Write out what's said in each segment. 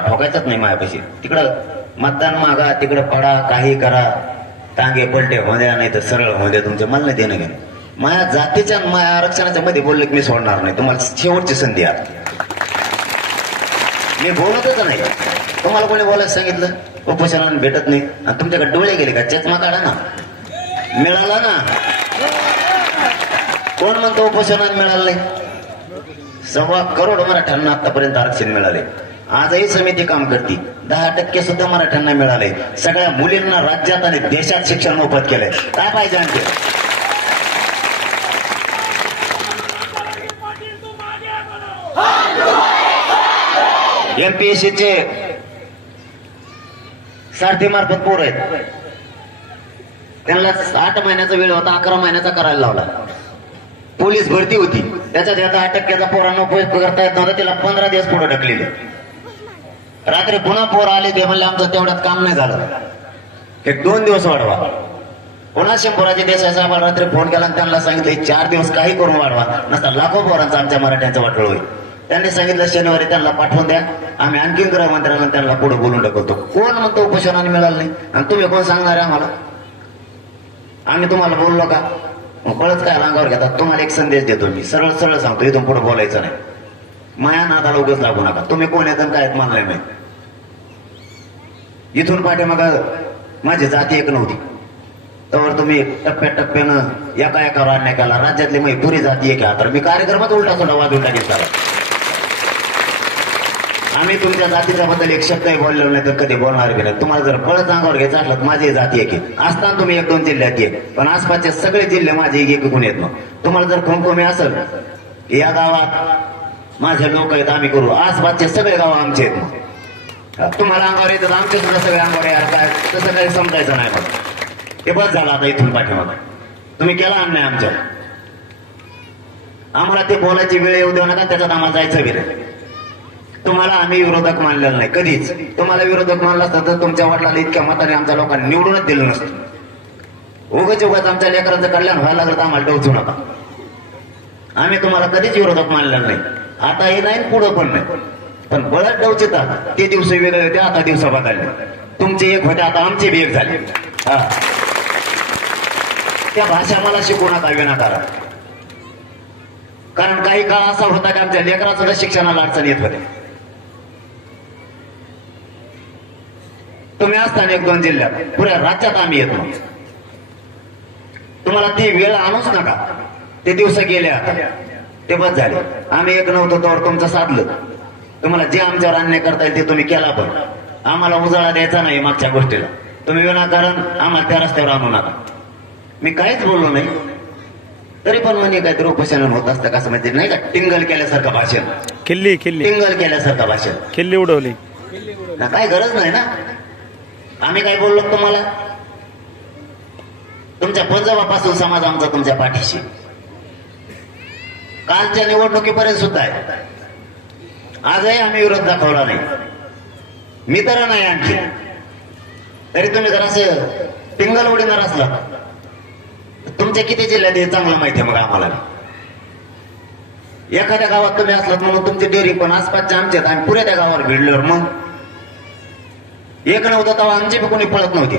ठोकायचंच नाही मायापाशी तिकडं मतदान मागा तिकडं पडा काही करा. टांगे पलटे होद्या नाही तर सरळ होऊ द्या तुमच्या मला नाही देणं घेणं. माया जातीच्या माया आरक्षणाच्या मध्ये बोलले की मी सोडणार नाही. तुम्हाला शेवटची संधी आहे. मी बोलतच नाही. तुम्हाला कोणी बोलायला सांगितलं? उपोषणाने भेटत नाही. आणि तुमच्याकडे डोळे गेले का? चेचमा काढा ना. मिळाला ना. कोण म्हणतो उपोषणाने मिळालं नाही? सव्वा करोड मराठ्यांना आतापर्यंत आरक्षण मिळाले. आजही समिती काम करते. दहा टक्के सुद्धा मराठ्यांना मिळाले. सगळ्या मुलींना राज्यात आणि देशात शिक्षण मोफत केलंय. काय पाहिजे आणखी? एमपीएससीचे सारथी मार्फत पोर आहेत. त्यांना आठ महिन्याचा वेळ होता अकरा महिन्याचा करायला लावला. पोलीस भरती होती. त्याच्यात या दहा टक्क्याचा पोरांना उपयोग करता येत नव्हता तिला पंधरा दिवस पुढे ढकलेले. रात्री पुन्हा पोर आले ते म्हणले आमचं तेवढ्यात काम नाही झालं. एक दोन दिवस वाढवा. पुन्हा शंभराचे देसाई साहेबांना रात्री फोन केला आणि त्यांना सांगितलं "हे चार दिवस काही करून वाढवा. नसता लाखो पोरांचा आमच्या मराठ्यांचा वाटळ होईल. त्यांनी सांगितलं शनिवारी त्यांना पाठवून द्या. आम्ही आणखीन गृहमंत्र्यांना त्यांना पुढे बोलून टाकतो कोण म्हणतो उपोषणाने मिळालं नाही. आणि तुम्ही कोण सांगणार आहे आम्हाला? आम्ही तुम्हाला बोललो का? मग कळत काय रांगावर घेतात? तुम्हाला एक संदेश देतो मी. सरळ सरळ सांगतो इथून पुढे बोलायचं नाही. माया नादाला उगच लागू नका. तुम्ही कोण येतात काय आहेत नाही इथून पाठीमाग माझी जाती एक नव्हती. तर तुम्ही टप्प्या टप्प्यानं एका एकावर अन्याय केला. राज्यातली माहिती पुरी जाती एक आहे तर मी कार्यक्रमात उलटा सोडा वाद उलटा घेतला आम्ही तुमच्या जातीच्या बद्दल एक शब्दही बोललो नाही तर कधी बोलणार बी नाही. तुम्हाला जर पळत अंगावर घ्यायचं असलं तर माझी जाती एक आहे. असताना तुम्ही एक दोन जिल्ह्यात ये पण आसपासचे सगळे जिल्हे माझे एक एकूण येत मग. तुम्हाला जर खोमखोमी असेल या गावात माझे लोक आहेत आम्ही करू. आसपासचे सगळे गाव आमचे आहेत मग. तुम्हाला अंगावर येतात आमचे सुद्धा सगळे अंगावर यार काय तसं काही समजायचं नाही मग हे बस झालं आता इथून पाठीमाग. तुम्ही केला अन्याय आमच्या. आम्हाला ते बोलायची वेळ येऊ देऊ नका त्याच्यात आम्हाला जायचं बी नाही. तुम्हाला आम्ही विरोधक मानलेलं नाही कधीच. तुम्हाला विरोधक मानलं असतं तर तुमच्या वडिलाला इतक्या मताने आमच्या लोकांनी निवडूनच दिलं नसतं. उगाच उगाच आमच्या लेकरांचं कल्याण व्हायला लागलं तर आम्हाला डोचू नका. आम्ही तुम्हाला कधीच विरोधक मानलेलं नाही. आताही नाही पुढं पण नाही. पण बळत डवचितात ते दिवस वेगळे होते आता दिवसा बदलले. तुमचे एक होते आता आमचे बी एक झाले. हा. त्या भाषा मला शिकवू नका विनाकारण. कारण काही काळ असा होता की आमच्या लेकरा सुद्धा शिक्षणाला अडचण येत होते. तुम्ही असताना एक दोन जिल्ह्यात पुऱ्या राज्यात आम्ही येतो. तुम्हाला ती वेळ आणूच नका. ते दिवस गेले आता. ते बस झाले. आम्ही एक नव्हतो तोवर तुमचं साधलं. तुम्हाला जे आमच्यावर अन्याय करता येईल ते तुम्ही केला पण. आम्हाला उजाळा द्यायचा नाही मागच्या गोष्टीला. तुम्ही विनाकारण आम्हाला त्या रस्त्यावर आणू नका. मी काहीच बोललो नाही. तरी पण म्हणे काहीतरी उपोषण होत असतं कसं माहिती नाही का? टिंगल केल्यासारखं भाषण. किल्ली किल्ली टिंगल केल्यासारखं भाषण. किल्ली उडवली. ना काय गरज नाही ना? आम्ही काय बोललो तुम्हाला? तुमच्या पंजाबापासून समाज आमचा तुमच्या पाठीशी. कालच्या निवडणुकीपर्यंत सुद्धा आहे. आजही आम्ही विरोध दाखवला नाही. मी तर नाही आणखी. तरी तुम्ही जर असं टिंगल उडीणार असला. तुमच्या किती जिल्ह्यात हे चांगलं माहिती आहे मग आम्हाला? एखाद्या गावात तुम्ही असलात म्हणून तुमची डेअरी पण आसपासच्या आमच्यात आम्ही पुऱ्या त्या गावावर भिडल्यावर मग? एक नव्हतं तेव्हा आमचे बी कोणी पळत नव्हते.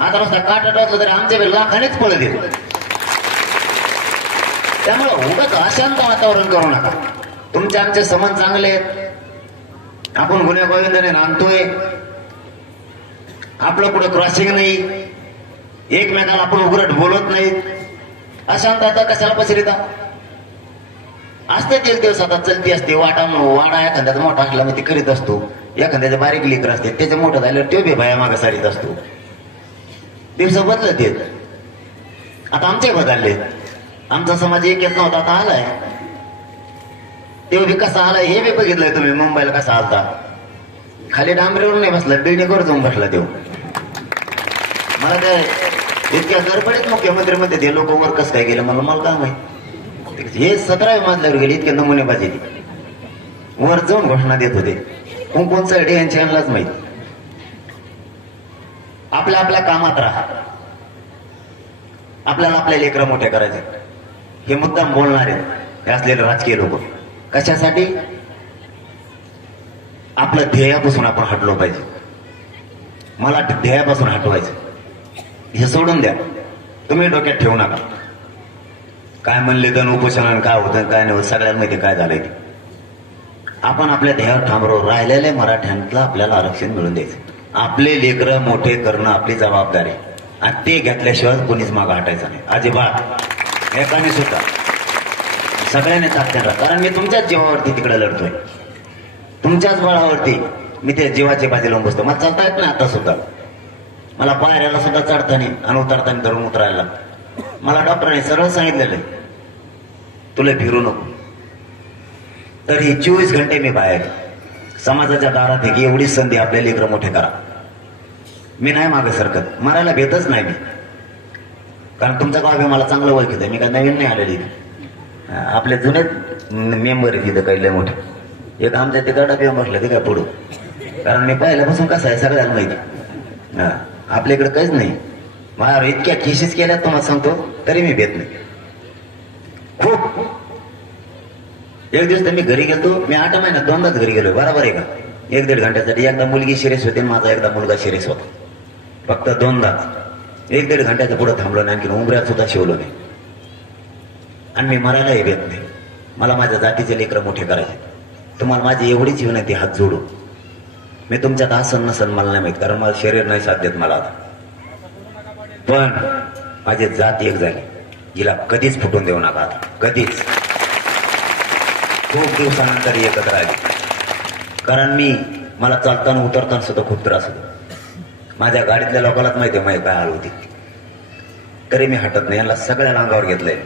आता रस्ता काटा टाकलं तरी आमचे बी लाखानेच पळत येत त्यामुळे उगाच अशांत वातावरण करू नका. तुमचे आमचे संबंध चांगले आहेत. आपण गुन्हे गोविंदाने नांदतोय. आपलं कुठं क्रॉसिंग नाही. एकमेकाला आपण उघडट बोलत नाहीत. अशांतता कशाला पसरिता? असते तेल दिवस आता चलती असते. वाटा वाडा एखाद्याचा मोठा असला मग ते करीत असतो. एखाद्याचे बारीक लेकर असते. त्याचं मोठं झाल्यावर तो बी बाया मागे सारीत असतो. दिवस बदलत येत आता आमचे बदलले आमचा समाज एक येत नव्हता आता आलाय. तेव्हा बी कसा आलाय हे बी बघितलंय तुम्ही मुंबईला कसा आलता. खाली डांबरीवर नाही बसला बिल्डिंगवर जाऊन बसला तेव्हा मला काय इतक्या गडबडीत मुख्यमंत्री मध्ये ते लोक वर कसं काय गेलं? मला मला काय माहीत. हे सतराव्या मजल्यावर गेले इतके नमुने पाहिजे वर जाऊन घोषणा देत होते. कोण कोण चढे यांची यांनाच माहिती. आपल्या आपल्या कामात राहा. आपल्याला आपल्या लेकरं मोठे करायचे. हे मुद्दाम बोलणारे हे असलेले राजकीय लोक. कशासाठी? आपलं ध्येयापासून आपण हटलो पाहिजे. मला ध्येयापासून हटवायचं हे सोडून द्या. तुम्ही डोक्यात ठेवू नका. काय म्हणले तर उपोषण काय होतं काय नाही होत सगळ्यांमध्ये काय झालंय ते. आपण आपल्या ध्येयावर थांबरो राहिलेल्या मराठ्यांतलं आपल्याला आरक्षण मिळून द्यायचं. आपले लेकरं मोठे करणं आपली जबाबदारी. आणि ते घेतल्याशिवाय कोणीच मागं हटायचं नाही. अजिबात. एकाने सुद्धा. सगळ्यांनी साथ राहा कारण मी तुमच्याच जीवावरती तिकडे लढतोय. तुमच्याच बळावरती मी ते जीवाची बाजी लावून बसतो. मला चालता येत नाही आता सुद्धा. मला पायऱ्याला सुद्धा चढताना आणि उतरताना धरून उतरायला. मला डॉक्टरांनी सरळ सांगितलेलं आहे. तुला फिरू नको. तर ही चोवीस घंटे मी बाहेर. समाजाच्या दारात आहे की एवढीच संधी आपल्या लेकरं मोठे करा. मी नाही मागे सरकत. मारायला भेटच नाही मी. कारण तुमचा गाव मला चांगलं ओळखीत आहे. मी काय नवीन नाही आलेली. आपले जुने मेंबर आहेत तिथं काही लय मोठे. एक आमच्या ते गडा बिवा म्हटलं ते काय पुढं. कारण मी पहिल्यापासून कसं आहे सगळ्यांना माहिती. हा आपल्याकडे काहीच नाही. माझ्यावर इतक्या केसेस केल्या तुम्हाला सांगतो तरी मी भेट नाही. खूप. एक दिवस तर मी घरी गेलो मी आठ महिन्यात दोनदाच घरी गेलो बरोबर आहे का? एक दीड घंट्यासाठी एकदा मुलगी शिरेस होती माझा एकदा मुलगा शिरेस होता. फक्त दोनदाच एक दीड घंट्याच्या पुढे थांबलो नाही आणखी उमऱ्यात सुद्धा शिवलो नाही. आणि मी मरायलाही भेट नाही. मला माझ्या जातीचे लेकरं मोठे करायचे. तुम्हाला माझी एवढीच विनंती हात जोडू मी तुमच्यात आसन नसन मला नाही माहीत कारण मला शरीर नाही साथ देत मला आता. पण माझी जात एक झाली. हिला कधीच फुटून देऊ नका आता. कधीच. खूप दिवसानंतर एकत्र आली. कारण मी मला चालताना उतरताना सुद्धा खूप त्रास होतो. माझ्या गाडीतल्या लोकांनाच माहिती आहे माझी काय हाल होती. तरी मी हटत नाही यांना सगळ्या अंगावर घेतलंय.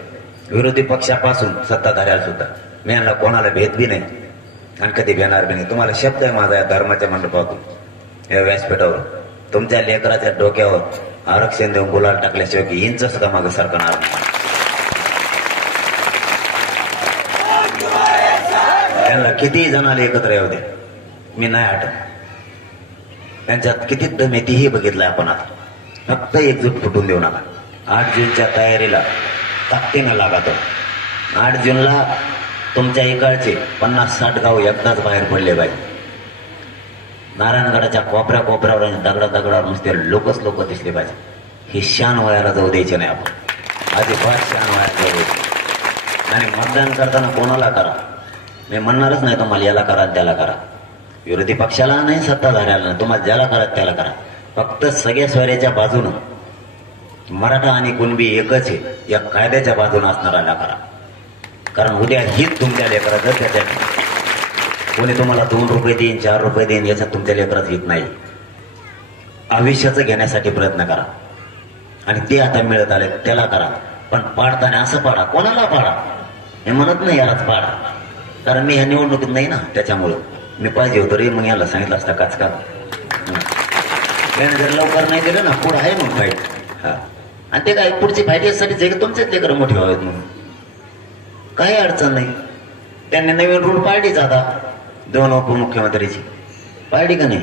विरोधी पक्षापासून सत्ताधाऱ्या सुद्धा. मी यांना कोणाला भेद बी नाही. आणि कधी भेणार बी नाही. तुम्हाला शब्द आहे माझा या धर्माच्या मंडपातून. या व्यासपीठावर तुमच्या लेकराच्या डोक्यावर आरक्षण देऊन गुलाल टाकल्याशिवाय की इंच सुद्धा माझं सरकणार त्यांना किती जणाला एकत्र येऊ दे. मी नाही आठवत त्यांच्यात किती दम बघितलंय आपण आता. फक्त एकजूट फुटून देऊ नका आठ जूनच्या तयारीला ताकदीनं लागा तो आठ जूनला तुमच्या इकडचे पन्नास साठ गाव एकदाच बाहेर पडले पाहिजे नारायणगडाच्या कोपऱ्या कोपऱ्यावर आणि दगडा दगडावर नुसते लोकच लोक दिसले पाहिजे. ही शान वयाला जाऊ द्यायचे नाही आपण. अजिबात शान व्हायला जाऊ द्यायची आणि मतदान करताना कोणाला करा? मी म्हणणारच नाही तुम्हाला याला करा त्याला करा. विरोधी पक्षाला नाही सत्ताधाऱ्याला नाही. तुम्हाला ज्याला करा त्याला करा. फक्त सगळ्या स्वऱ्याच्या बाजूनं मराठा आणि कुणबी एकच आहे. या कायद्याच्या बाजूने असणारा करा कारण उद्या हीच तुमच्या लेकराचं त्याच्या कोणी तुम्हाला दोन रुपये देईन चार रुपये देईन याच्यात तुमच्या लेकरात हित नाही. आयुष्याचं घेण्यासाठी प्रयत्न करा. आणि ते आता मिळत आले त्याला करा. पण पाडताना असं पाडा. कोणाला पाडा? हे म्हणत नाही यालाच पाडा. कारण मी ह्या निवडणुकीत नाही ना त्याच्यामुळं. मी पाहिजे होतो रे मग याला सांगितलं असता काच का जर लवकर नाही दिलं ना पुढं आहे मग फाईट हा. आणि ते काय पुढची फायदे यासाठी जे तुमचेच लेकर मोठे व्हावेत म्हणून. काही अडचण नाही. त्यांनी नवीन रूल पाडलीच जाता दोन उपमुख्यमंत्रीची. पाडली का नाही?